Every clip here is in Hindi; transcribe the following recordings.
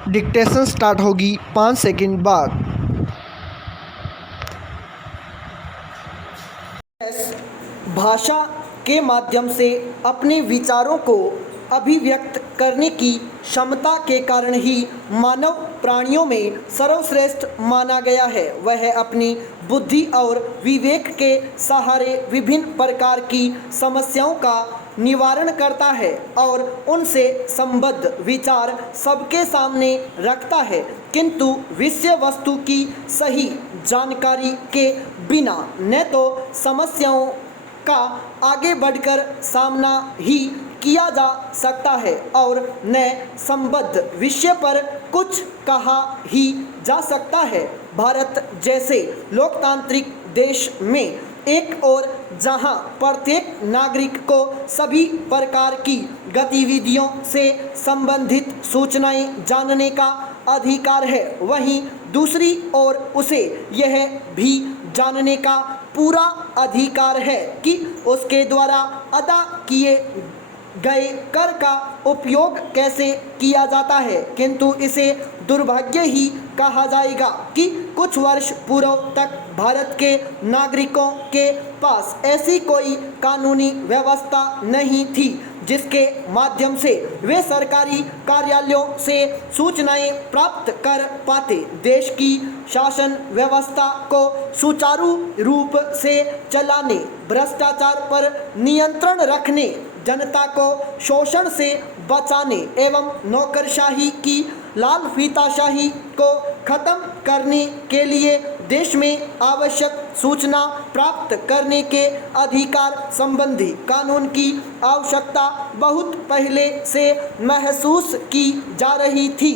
डिक्टेशन स्टार्ट होगी 5 सेकंड बाद। भाषा के माध्यम से अपने विचारों को अभिव्यक्त करने की क्षमता के कारण ही मानव प्राणियों में सर्वश्रेष्ठ माना गया है। वह अपनी बुद्धि और विवेक के सहारे विभिन्न प्रकार की समस्याओं का निवारण करता है और उनसे संबद्ध विचार सबके सामने रखता है, किंतु विषय वस्तु की सही जानकारी के बिना न तो समस्याओं का आगे बढ़कर सामना ही किया जा सकता है और न संबद्ध विषय पर कुछ कहा ही जा सकता है। भारत जैसे लोकतांत्रिक देश में एक और जहां प्रत्येक नागरिक को सभी प्रकार की गतिविधियों से संबंधित सूचनाएं जानने का अधिकार है, वहीं दूसरी ओर उसे यह भी जानने का पूरा अधिकार है कि उसके द्वारा अदा किए गए कर का उपयोग कैसे किया जाता है। किंतु इसे दुर्भाग्य ही कहा जाएगा कि कुछ वर्ष पूर्व तक भारत के नागरिकों के पास ऐसी कोई कानूनी व्यवस्था नहीं थी जिसके माध्यम से वे सरकारी कार्यालयों से सूचनाएं प्राप्त कर पाते। देश की शासन व्यवस्था को सुचारू रूप से चलाने, भ्रष्टाचार पर नियंत्रण रखने, जनता को शोषण से बचाने एवं नौकरशाही की लाल फीताशाही को खत्म करने के लिए देश में आवश्यक सूचना प्राप्त करने के अधिकार संबंधी कानून की आवश्यकता बहुत पहले से महसूस की जा रही थी,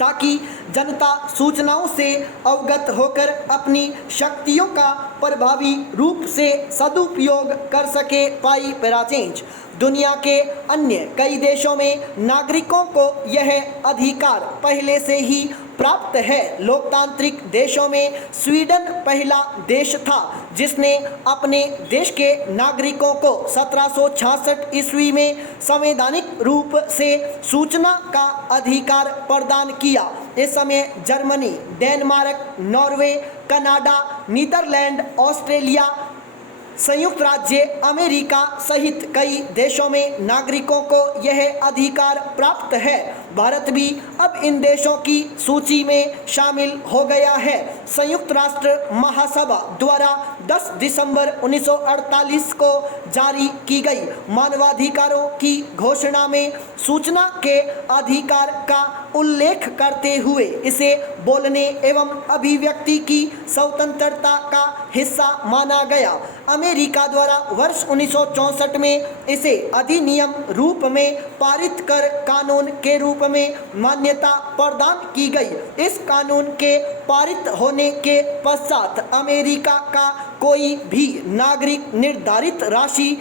ताकि जनता सूचनाओं से अवगत होकर अपनी शक्तियों का प्रभावी रूप से सदुपयोग कर सके। पाई पैराचेंज दुनिया के अन्य कई देशों में नागरिकों को यह अधिकार पहले से ही प्राप्त है। लोकतांत्रिक देशों में स्वीडन पहला देश था जिसने अपने देश के नागरिकों को 1766 ईस्वी में संवैधानिक रूप से सूचना का अधिकार प्रदान किया। इस समय Germany, Denmark, Norway, Canada, Netherlands, Australia, संयुक्त राज्य अमेरिका सहित कई देशों में नागरिकों को यह अधिकार प्राप्त है। भारत भी अब इन देशों की सूची में शामिल हो गया है। संयुक्त राष्ट्र महासभा द्वारा 10 दिसंबर 1948 को जारी की गई मानवाधिकारों की घोषणा में सूचना के अधिकार का उल्लेख करते हुए इसे बोलने एवं अभिव्यक्ति की स्वतंत्रता का हिस्सा माना गया। अमेरिका द्वारा वर्ष 1964 में इसे अधिनियम रूप में पारित कर कानून के रूप में मान्यता प्रदान की गई। इस कानून के पारित होने के पश्चात अमेरिका का कोई भी नागरिक निर्धारित राशि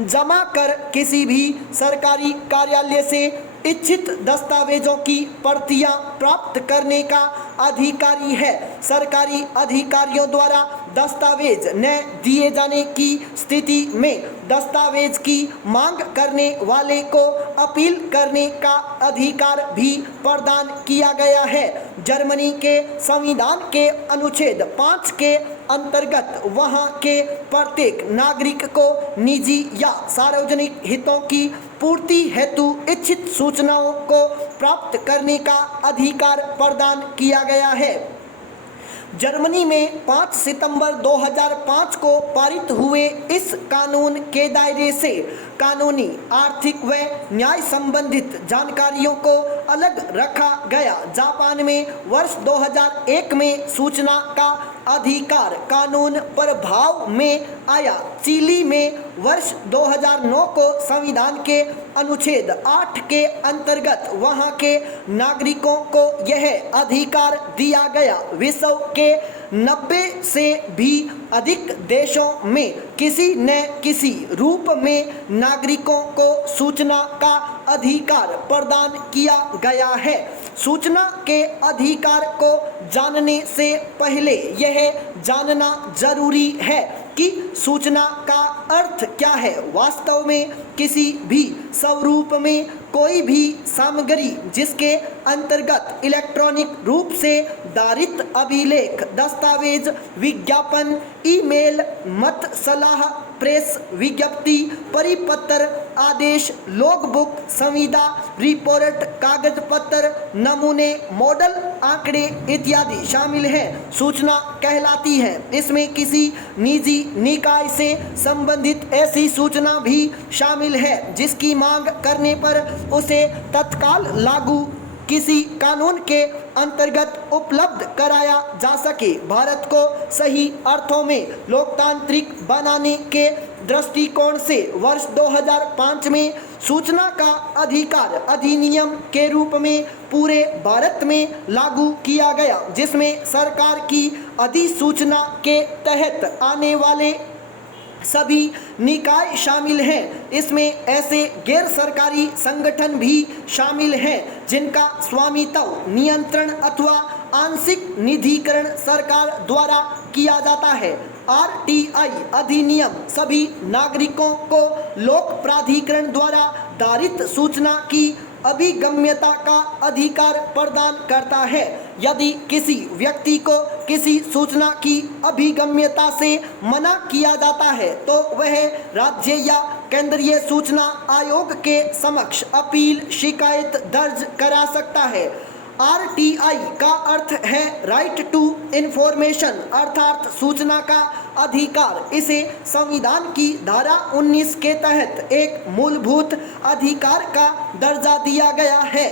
जमा कर किसी भी सरकारी कार्यालय से इच्छित दस्तावेजों की प्रतियां प्राप्त करने का अधिकारी है। सरकारी अधिकारियों द्वारा दस्तावेज न दिए जाने की स्थिति में दस्तावेज की मांग करने वाले को अपील करने का अधिकार भी प्रदान किया गया है। जर्मनी के संविधान के अनुच्छेद 5 के अंतर्गत वहां के प्रत्येक नागरिक को निजी या सार्वजनिक हितों की पूर्ति हेतु इच्छित सूचनाओं को प्राप्त करने का अधिकार प्रदान किया गया है। जर्मनी में 5 सितंबर 2005 को पारित हुए इस कानून के दायरे से कानूनी, आर्थिक व न्याय संबंधित जानकारियों को अलग रखा गया। जापान में वर्ष 2001 में सूचना का अधिकार कानून प्रभाव में आया। चिली में वर्ष 2009 को संविधान के अनुच्छेद 8 के अंतर्गत वहां के नागरिकों को यह अधिकार दिया गया। विश्व के 90 से भी अधिक देशों में किसी न किसी रूप में नागरिकों को सूचना का अधिकार प्रदान किया गया है। सूचना के अधिकार को जानने से पहले यह जानना जरूरी है कि सूचना का अर्थ क्या है। वास्तव में किसी भी स्वरूप में कोई भी सामग्री जिसके अंतर्गत इलेक्ट्रॉनिक रूप से धारित अभिलेख, दस्तावेज, विज्ञापन, ईमेल, मत सलाह, प्रेस विज्ञप्ति, परिपत्र, आदेश, लॉगबुक, संविदा, रिपोर्ट, कागज पत्र, नमूने, मॉडल, आंकड़े इत्यादि शामिल हैं, सूचना कहलाती है। इसमें किसी निजी निकाय से संबंधित ऐसी सूचना भी शामिल है जिसकी मांग करने पर उसे तत्काल लागू किसी कानून के अंतर्गत उपलब्ध कराया जा सके। भारत को सही अर्थों में लोकतांत्रिक बनाने के दृष्टिकोण से वर्ष 2005 में सूचना का अधिकार अधिनियम के रूप में पूरे भारत में लागू किया गया, जिसमें सरकार की अधिसूचना के तहत आने वाले सभी निकाय शामिल हैं। इसमें ऐसे गैर सरकारी संगठन भी शामिल हैं जिनका स्वामित्व, नियंत्रण अथवा आंशिक निधिकरण सरकार द्वारा किया जाता है। आरटीआई अधिनियम सभी नागरिकों को लोक प्राधिकरण द्वारा धारित सूचना की अभिगम्यता का अधिकार प्रदान करता है। यदि किसी व्यक्ति को किसी सूचना की अभिगम्यता से मना किया जाता है तो वह राज्य या केंद्रीय सूचना आयोग के समक्ष अपील शिकायत दर्ज करा सकता है। आरटीआई का अर्थ है राइट टू इंफॉर्मेशन, अर्थात सूचना का अधिकार। इसे संविधान की धारा 19 के तहत एक मूलभूत अधिकार का दर्जा दिया गया है।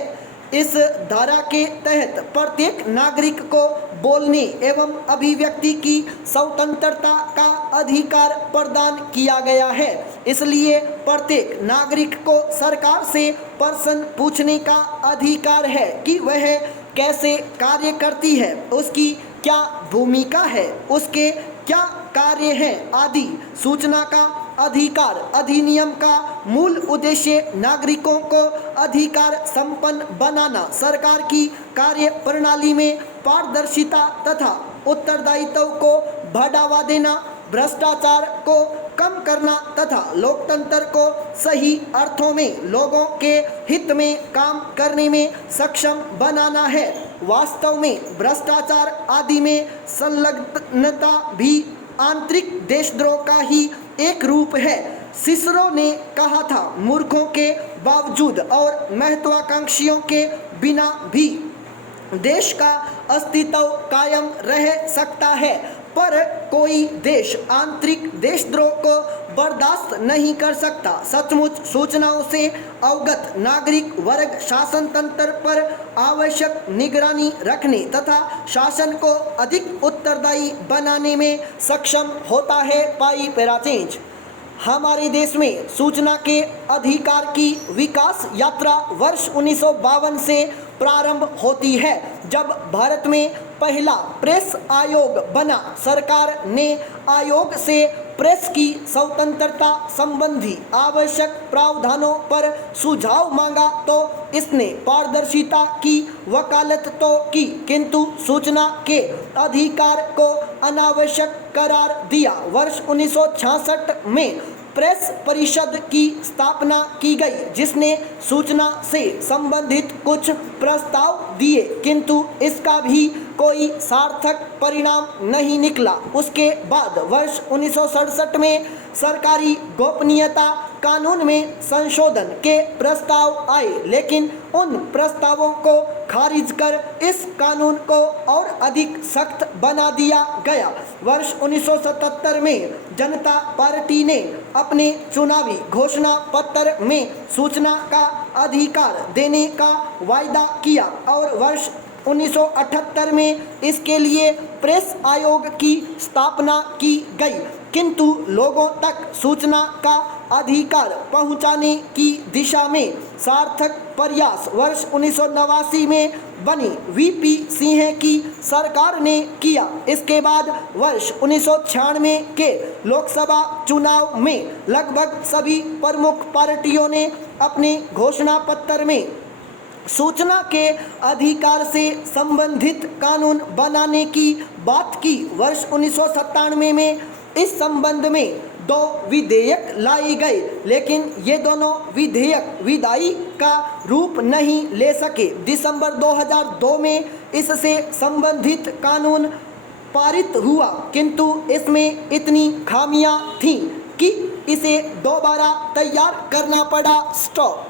इस धारा के तहत प्रत्येक नागरिक को बोलने एवं अभिव्यक्ति की स्वतंत्रता का अधिकार प्रदान किया गया है। इसलिए प्रत्येक नागरिक को सरकार से प्रश्न पूछने का अधिकार है कि वह कैसे कार्य करती है, उसकी क्या भूमिका है, उसके क्या कार्य हैं आदि। सूचना का अधिकार अधिनियम का मूल उद्देश्य नागरिकों को अधिकार संपन्न बनाना, सरकार की कार्य प्रणाली में पारदर्शिता तथा उत्तरदायित्व को बढ़ावा देना, भ्रष्टाचार को कम करना तथा लोकतंत्र को सही अर्थों में लोगों के हित में काम करने में सक्षम बनाना है। वास्तव में भ्रष्टाचार आदि में संलग्नता भी आंतरिक देशद्रोह का ही एक रूप है। सिसरो ने कहा था, मूर्खों के बावजूद और महत्वाकांक्षियों के बिना भी देश का अस्तित्व कायम रह सकता है, पर कोई देश आंतरिक देशद्रोह को बर्दाश्त नहीं कर सकता। सचमुच सूचनाओं से अवगत नागरिक वर्ग शासन तंत्र पर आवश्यक निगरानी रखने तथा शासन को अधिक उत्तरदायी बनाने में सक्षम होता है। पाई पैराचेंज। हमारे देश में सूचना के अधिकार की विकास यात्रा वर्ष 1952 से प्रारंभ होती है, जब भारत में पहला प्रेस आयोग बना। सरकार ने आयोग से प्रेस की स्वतंत्रता संबंधी आवश्यक प्रावधानों पर सुझाव मांगा तो इसने पारदर्शिता की वकालत तो की, किंतु सूचना के अधिकार को अनावश्यक करार दिया। वर्ष 1966 में प्रेस परिषद की स्थापना की गई, जिसने सूचना से संबंधित कुछ प्रस्ताव दिए, किंतु इसका भी कोई सार्थक परिणाम नहीं निकला। उसके बाद वर्ष 1967 में सरकारी गोपनीयता कानून में संशोधन के प्रस्ताव आए, लेकिन उन प्रस्तावों को खारिज कर इस कानून को और अधिक सख्त बना दिया गया। वर्ष 1977 में जनता पार्टी ने अपने चुनावी घोषणा पत्र में सूचना का अधिकार देने का वायदा किया और वर्ष 1978 में इसके लिए प्रेस आयोग की स्थापना की गई, किंतु लोगों तक सूचना का अधिकार पहुंचाने की दिशा में सार्थक प्रयास वर्ष 1989 में बनी वीपी सिंह की सरकार ने किया। इसके बाद वर्ष 1996 के लोकसभा चुनाव में लगभग सभी प्रमुख पार्टियों ने अपने घोषणा पत्र में सूचना के अधिकार से संबंधित कानून बनाने की बात की। वर्ष 1997 में इस संबंध में 2 विधेयक लाए गए, लेकिन ये दोनों विधेयक विधायी का रूप नहीं ले सके। दिसंबर 2002 में इससे संबंधित कानून पारित हुआ, किंतु इसमें इतनी खामियां थीं कि इसे दोबारा तैयार करना पड़ा। स्टॉप।